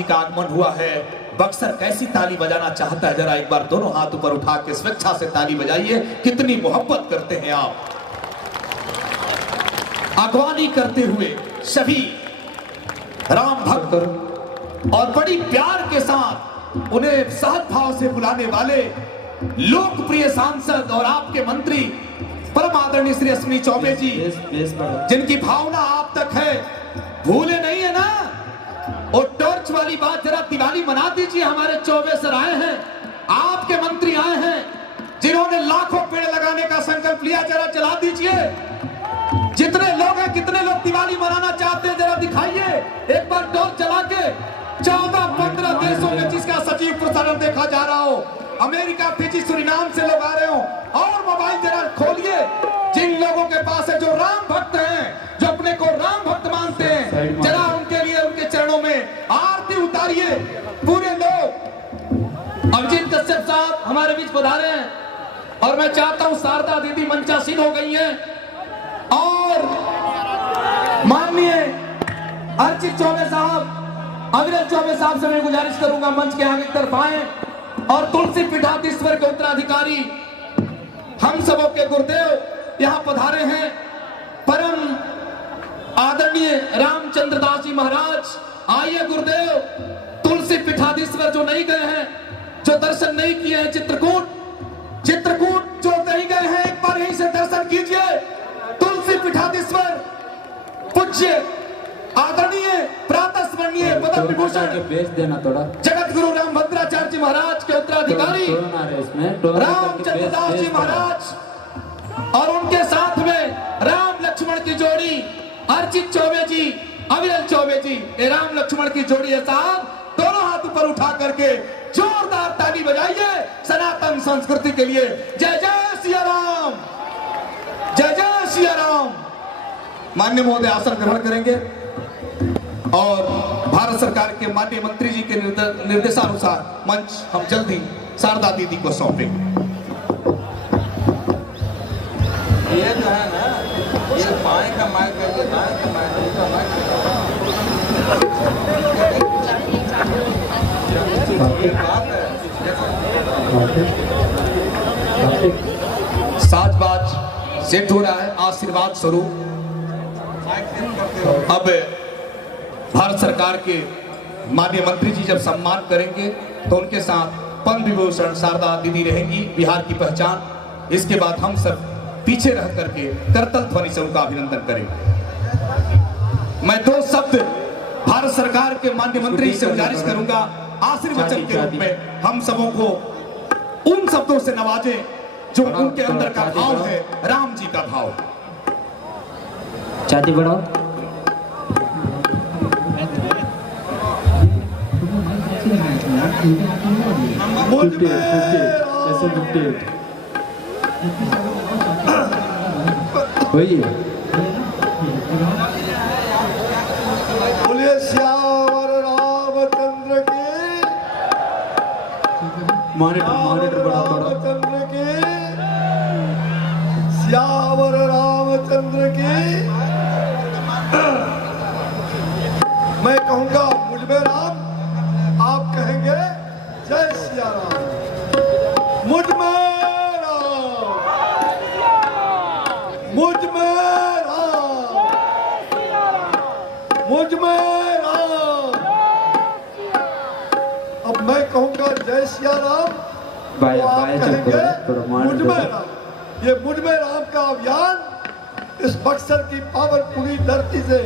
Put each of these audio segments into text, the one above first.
जी का आगमन हुआ है। बक्सर कैसी ताली बजाना चाहता है, जरा एक बार दोनों हाथ ऊपर उठा के स्वेच्छा से ताली बजाइए। कितनी मोहब्बत करते हैं आप। अगवानी करते हुए सभी राम भक्त और बड़ी प्यार के साथ उन्हें सहभाव से बुलाने वाले लोकप्रिय सांसद और आपके मंत्री परम आदरणीय श्री अश्विनी चौबे जी, जिनकी भावना आप तक है, भूले नहीं है ना। और टॉर्च वाली बात जरा दिवाली मना दीजिए। हमारे चौबे सर आए हैं, आपके मंत्री आए हैं, जिन्होंने लाखों पेड़ लगाने का संकल्प लिया, जरा चला दीजिए। जितने लोग हैं, कितने लोग दिवाली मनाना चाहते हैं, जरा दिखाइए एक बार टॉर्च चला के। 14-15 देशों में जिसका सजीव प्रसारण देखा जा रहा हो, अमेरिका, फिजी, सूरीनाम से लोग आ रहे हो, और मोबाइल जरा खोलिए। जिन लोगों के पास है, जो राम भक्त हैं, जो अपने को राम भक्त मानते हैं, जरा उनके लिए उनके चरणों में आरती उतारिए पूरे लोग। अभिजीत कश्यप साहब हमारे बीच पधारे हैं, और मैं चाहता हूं शारदा दीदी मंचासीन हो गई हैं, और माननीय अर्चित चौबे साहब, अविरल चौबे साहब से मैं गुजारिश करूंगा मंच के आगे तरफ आए, और तुलसी पीठाधीश्वर के उत्तराधिकारी हम सबों के गुरुदेव यहां पधारे हैं, परम आदरणीय रामचंद्र दास जी महाराज। आइए गुरुदेव, तुलसी पीठाधीश्वर जो नहीं गए हैं, जो दर्शन नहीं किए हैं, चित्रकूट जो नहीं गए हैं, एक बार यहीं से दर्शन कीजिए। तुलसी पीठाधीश्वर पूज्य आदरणीय प्रातः स्मरणीय पद्म विभूषण जगत गुरु रामभद्राचार्य जी महाराज के उत्तराधिकारी रामचंद्र दास जी महाराज, और उनके साथ में राम लक्ष्मण की जोड़ी अर्चित चौबे जी, अविरल चौबे जी, राम लक्ष्मण की जोड़ी है साहब। दोनों हाथ ऊपर उठा करके जोरदार ताली बजाइए सनातन संस्कृति के लिए। जय जय सिया राम, जय जय सिया राम। माननीय महोदय आसन ग्रहण करेंगे, और भारत सरकार के माननीय मंत्री जी के निर्देशानुसार मंच हम जल्द ही शारदा दीदी को सौंपेंगे। ये जो है ना, ये बाएं का माइक है, ये दाएं का माइक है, इसका माइक है। साजबाज सेट हो रहा है आशीर्वाद स्वरूप। अब भारत सरकार के माननीय मंत्री जी जब सम्मान करेंगे, तो उनके साथ पद्म विभूषण शारदा दीदी रहेंगी, बिहार की पहचान। इसके बाद हम सब पीछे रह करके करतल ध्वनि से उनका अभिनंदन करेंगे। मैं दो शब्द भारत सरकार के माननीय मंत्री से गुजारिश करूंगा, आशीर्वचन के रूप में हम सबों को उन शब्दों से नवाजें जो उनके अंदर का भाव है, राम जी का भाव। छाती बढ़ाओ। बोलिए श्यावर रामचंद्र की, मॉनिटर बढ़ा थोड़ा। रामचंद्र की, श्यावर रामचंद्र की। मैं कहूंगा मुझ में राम, आप कहेंगे जय सिया राम। मुझ में राम, मुझ में राम, मुझ में राम। अब मैं कहूंगा जय सिया राम, तो आप कहेंगे मुझ में राम। ये मुझ में राम का अभियान इस बक्सर की पावनपुरी धरती से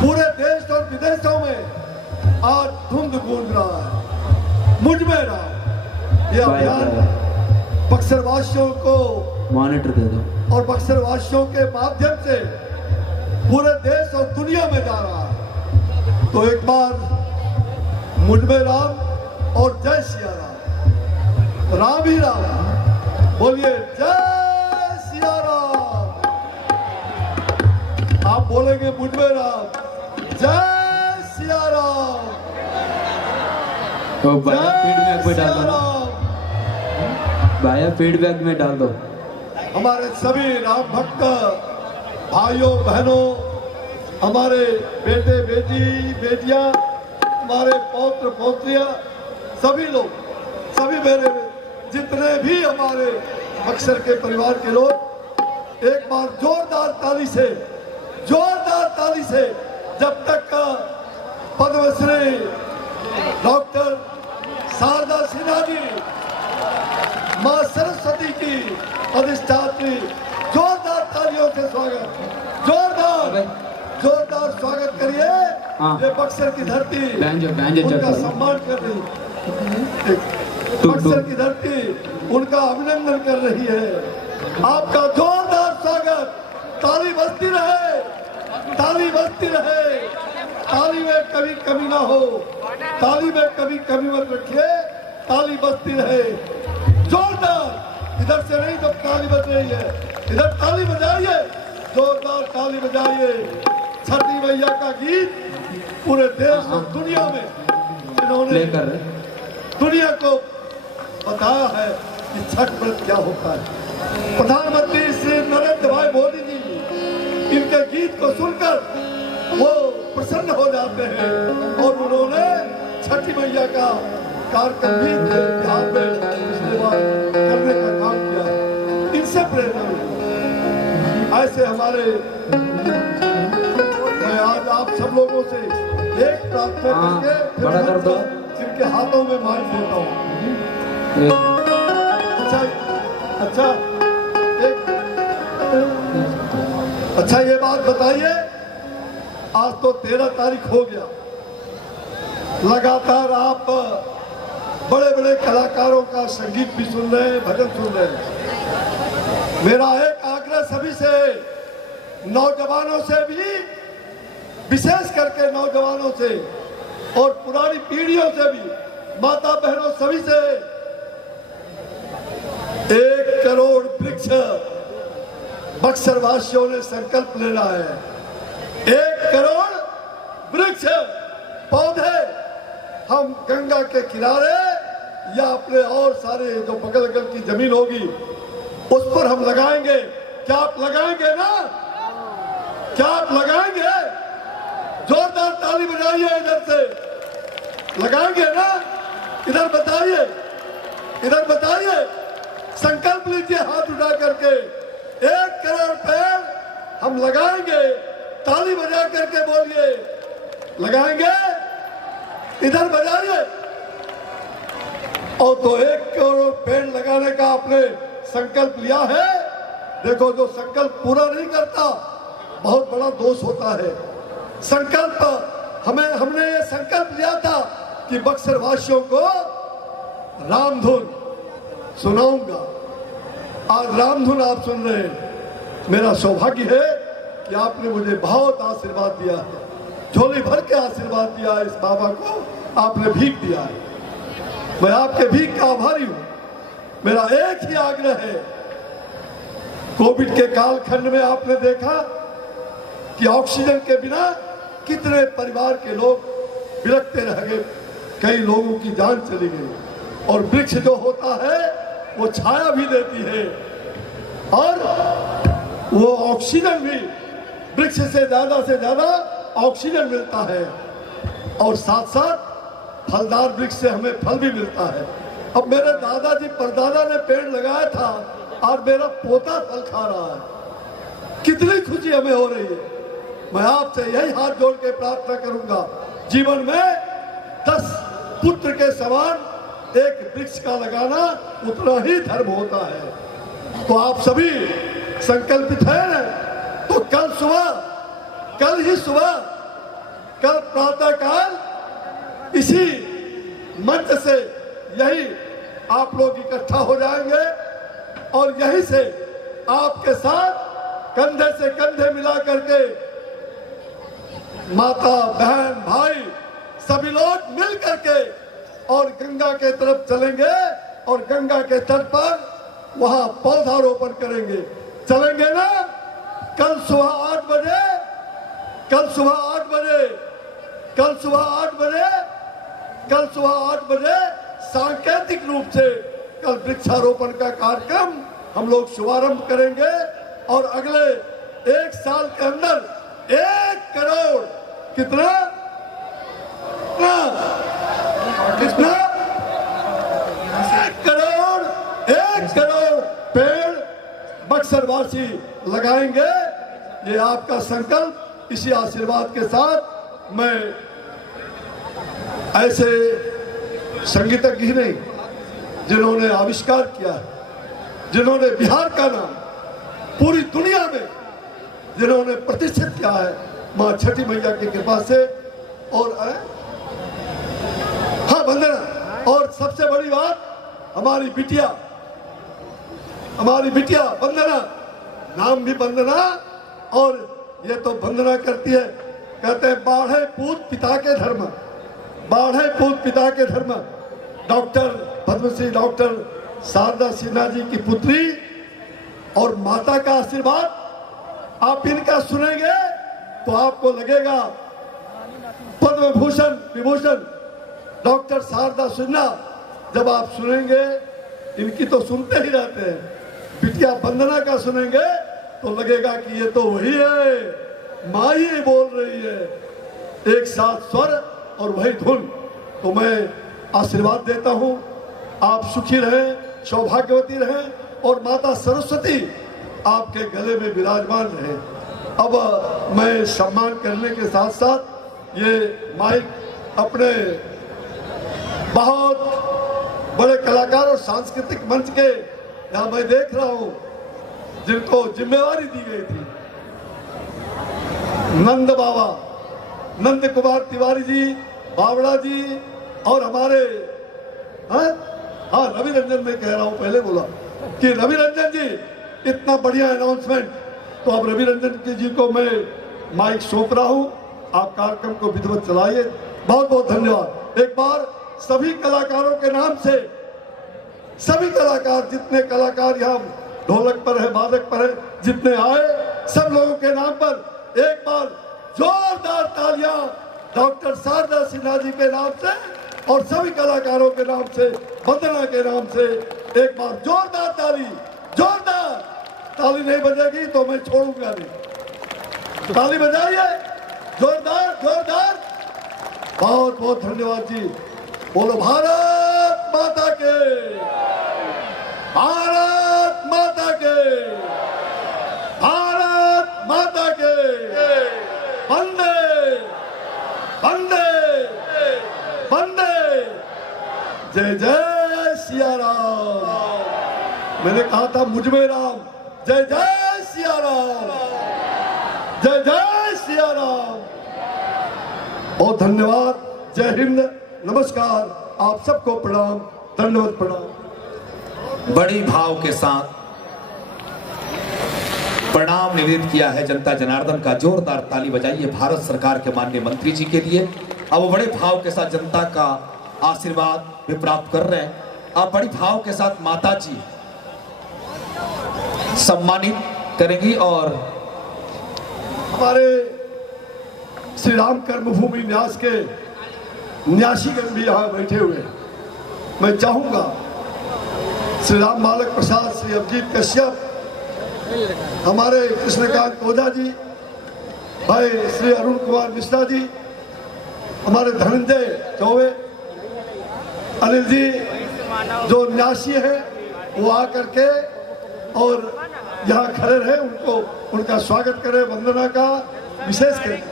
पूरे देश और विदेशों में आज धुंध गूंज रहा है। मुझ में राम, ये अभियान बक्सर वासियों को मॉनिटर दे दो, और बक्सर वासियों के माध्यम से पूरे देश और दुनिया में जा रहा है। तो एक बार मुझ में राम और जय सिया राम, राम ही राम। बोलिए जय सिया राम। आप बोलेंगे मुझ में राम, जय सिया राम। तो बाया फीडबैक में डाल दो, बाया फीडबैक में डाल दो। हमारे सभी राम भक्त भाइयों बहनों, हमारे बेटे बेटी बेटियां, हमारे पौत्र पौत्रियां, सभी लोग, सभी मेरे जितने भी हमारे बक्सर के परिवार के लोग एक बार जोरदार ताली से जब तक पद्मश्री डॉक्टर शारदा सिन्हा जी, मां सरस्वती की अधिष्ठात्री, जोरदार तालियों से स्वागत, जोरदार स्वागत करिए। ये बक्सर की धरती उनका सम्मान कर रही है, बक्सर की धरती उनका अभिनंदन कर रही है। आपका जोरदार स्वागत, ताली बजती रहे, ताली बजती रहे, ताली में कभी कमी ना हो, ताली में कभी कमी मत रखिए, ताली बजती रहे जोरदार। इधर से नहीं जब ताली बज रही है, इधर ताली बजाइए, जोरदार ताली बजाइए। छठी मैया का गीत पूरे देश और दुनिया में जिन्होंने दुनिया को बताया है कि छठ व्रत क्या होता है। प्रधानमंत्री श्री नरेंद्र भाई मोदी जी इनके गीत को सुनकर वो प्रसन्न हो जाते हैं और उन्होंने छठी मैया का कार्यक्रम भी बिहार में पिछले बार करने का काम किया है। इनसे प्रेरणा मिली। ऐसे हमारे, मैं आज आप सब लोगों से एक प्रार्थना करके जिनके हाथों में माइक देता हूँ। अच्छा ये बात बताइए, आज तो 13 तारीख हो गया, लगातार आप बड़े बड़े कलाकारों का संगीत भी सुन रहे हैं, भजन सुन रहे हैं। मेरा एक आग्रह सभी से, नौजवानों से भी, विशेष करके नौजवानों से और पुरानी पीढ़ियों से भी, माता बहनों सभी से, 1 करोड़ वृक्ष बक्सर वासियों ने संकल्प लेना है। 1 करोड़ वृक्ष पौधे हम गंगा के किनारे या अपने और सारे जो बगल अगल की जमीन होगी उस पर हम लगाएंगे। क्या आप लगाएंगे ना? क्या आप लगाएंगे? जोरदार ताली बजाइए इधर से, लगाएंगे ना? इधर बताइए, इधर बताइए, संकल्प लीजिए हाथ उठा करके, 1 करोड़ पेड़ हम लगाएंगे। ताली बजा करके बोलिए, लगाएंगे, इधर बजाइए। और तो 1 करोड़ पेड़ लगाने का आपने संकल्प लिया है। देखो, जो संकल्प पूरा नहीं करता बहुत बड़ा दोष होता है। संकल्प हमने ये संकल्प लिया था कि बक्सर वासियों को रामधुन सुनाऊंगा। आज रामधुन आप सुन रहे हैं। मेरा सौभाग्य है कि आपने मुझे बहुत आशीर्वाद दिया है, झोली भर के आशीर्वाद दिया है। इस बाबा को आपने भीख दिया है, मैं आपके भीख का आभारी हूं। मेरा एक ही आग्रह है, कोविड के कालखंड में आपने देखा कि ऑक्सीजन के बिना कितने परिवार के लोग बिलखते रह गए, कई लोगों की जान चली गई। और वृक्ष जो होता है वो छाया भी देती है और वो ऑक्सीजन भी, वृक्ष से ज्यादा ऑक्सीजन मिलता है और साथ साथ फलदार वृक्ष से हमें फल भी मिलता है। अब मेरे दादाजी परदादा ने पेड़ लगाया था और मेरा पोता फल खा रहा है, कितनी खुशी हमें हो रही है। मैं आपसे यही हाथ जोड़ के प्रार्थना करूंगा, जीवन में 10 पुत्र के समान एक वृक्ष का लगाना उतना ही धर्म होता है। तो आप सभी संकल्पित हैं। तो कल ही सुबह, कल प्रातः काल इसी मंच से यही आप लोग इकट्ठा हो जाएंगे और यहीं से आपके साथ कंधे से कंधे मिला करके माता, बहन, भाई सभी लोग मिल करके और गंगा के तरफ चलेंगे और गंगा के तट पर वहां पौधारोपण करेंगे। चलेंगे ना? कल सुबह 8 बजे, कल सुबह 8 बजे, कल सुबह 8 बजे, कल सुबह 8 बजे सांकेतिक रूप से कल वृक्षारोपण का कार्यक्रम हम लोग शुभारंभ करेंगे और अगले 1 साल के अंदर 1 करोड़, कितना? कितना कितना 1 करोड़ पेड़ बक्सरवासी लगाएंगे। ये आपका संकल्प। इसी आशीर्वाद के साथ मैं ऐसे संगीतज्ञ ही नहीं, जिन्होंने आविष्कार किया है, जिन्होंने बिहार का नाम पूरी दुनिया में जिन्होंने प्रतिष्ठित किया है, माँ छठी मैया की कृपा से। और हाँ, वंदना। और सबसे बड़ी बात, हमारी बिटिया वंदना, नाम भी वंदना, और ये तो वंदना करती है। कहते हैं बाढ़े पूत पिता के धर्म, बाढ़े पूत पिता के धर्म। डॉक्टर पद्मश्री डॉक्टर शारदा सिन्हा जी की पुत्री और माता का आशीर्वाद आप इनका सुनेंगे तो आपको लगेगा पद्म भूषण विभूषण डॉक्टर शारदा सिन्हा। जब आप सुनेंगे, इनकी तो सुनते ही रहते हैं, बिटिया वंदना का सुनेंगे तो लगेगा कि ये तो वही है, माँ ही बोल रही है, एक साथ स्वर और वही धुन। तो मैं आशीर्वाद देता हूँ, आप सुखी रहें, सौभाग्यवती रहें और माता सरस्वती आपके गले में विराजमान रहे। अब मैं सम्मान करने के साथ साथ ये माइक अपने बहुत बड़े कलाकार और सांस्कृतिक मंच के यहाँ मैं देख रहा हूँ जिनको जिम्मेवारी दी गई थी, नंद बाबा, नंद कुमार तिवारी जी, बावड़ा जी और हमारे हाँ रवि रंजन, में कह रहा हूँ, पहले बोला कि रवि रंजन जी इतना बढ़िया अनाउंसमेंट। तो अब रवि रंजन जी को मैं माइक सौंप रहा हूँ, आप कार्यक्रम को विधिवत चलाइए। बहुत बहुत धन्यवाद। एक बार सभी कलाकारों के नाम से, सभी कलाकार, जितने कलाकार यहाँ ढोलक पर है, वादक पर है, जितने आए, सब लोगों के नाम पर एक बार जोरदार तालियां डॉक्टर शारदा सिन्हा जी के नाम से और सभी कलाकारों के नाम से, वंदना के नाम से एक बार जोरदार ताली। जोरदार ताली नहीं बजेगी तो मैं छोड़ूंगा नहीं। ताली बजाइए, जोरदार जोरदार। बहुत बहुत धन्यवाद जी। बोलो भारत माता के, भारत माता के, भारत माता के। वंदे वंदे वंदे। जय जय सिया राम। मैंने कहा था मुझ में राम। जय जय सिया राम, जय जय सिया राम। बहुत धन्यवाद। जय हिंद, नमस्कार। आप सबको प्रणाम, धन्यवाद, प्रणाम। बड़ी भाव के साथ प्रणाम निवेदित किया है जनता जनार्दन का। जोरदार ताली बजाइए भारत सरकार के माननीय मंत्री जी के लिए। अब वो बड़े भाव के साथ जनता का आशीर्वाद भी प्राप्त कर रहे हैं। अब बड़ी भाव के साथ माता जी सम्मानित करेंगी। और हमारे श्री राम कर्मभूमि न्यास के न्यासीगण भी यहाँ बैठे हुए। मैं चाहूंगा श्री राम बालक प्रसाद, श्री अभिजीत कश्यप, हमारे कृष्णकांत ओझा जी, भाई श्री अरुण कुमार मिश्रा जी, हमारे धनंजय चौबे, अनिल जी जो न्यासी है, वो आकर के और यहाँ खड़े रहे, उनको उनका स्वागत करें, वंदना का विशेष करें।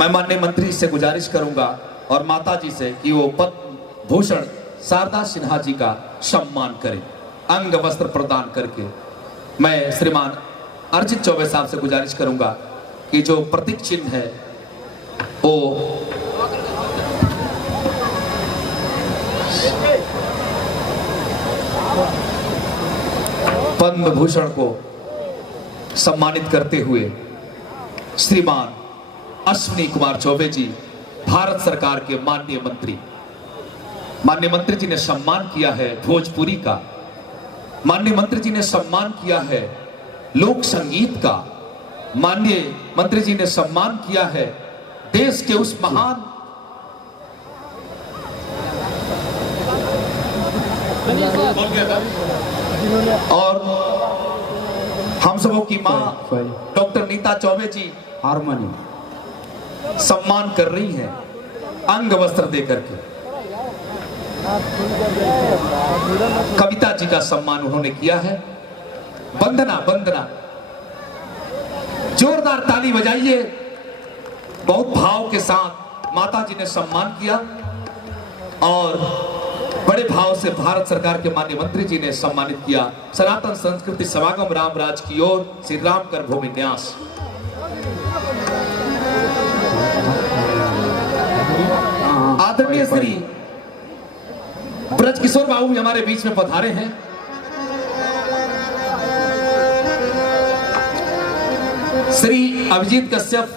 मैं माननीय मंत्री से गुजारिश करूंगा और माता जी से कि वो पद्म भूषण शारदा सिन्हा जी का सम्मान करें, अंग वस्त्र प्रदान करके। मैं श्रीमान अर्जित चौबे साहब से गुजारिश करूंगा कि जो प्रतीक चिन्ह है वो पद्म भूषण को सम्मानित करते हुए श्रीमान अश्विनी कुमार चौबे जी, भारत सरकार के माननीय मंत्री। माननीय मंत्री जी ने सम्मान किया है भोजपुरी का, माननीय मंत्री जी ने सम्मान किया है लोक संगीत का, माननीय मंत्री जी ने सम्मान किया है देश के उस महान और हम सबों की मां डॉक्टर नीता चौबे जी, हारमोनियम सम्मान कर रही हैं अंग वस्त्र देकर के। कविता जी का सम्मान उन्होंने किया है। वंदना वंदना, जोरदार ताली बजाइए। बहुत भाव के साथ माता जी ने सम्मान किया और बड़े भाव से भारत सरकार के माननीय मंत्री जी ने सम्मानित किया। सनातन संस्कृति समागम रामराज की ओर श्री राम कर भूमि न्यास। आदरणीय श्री ब्रजकिशोर बाबू भी हमारे बीच में पधारे हैं। श्री अभिजीत कश्यप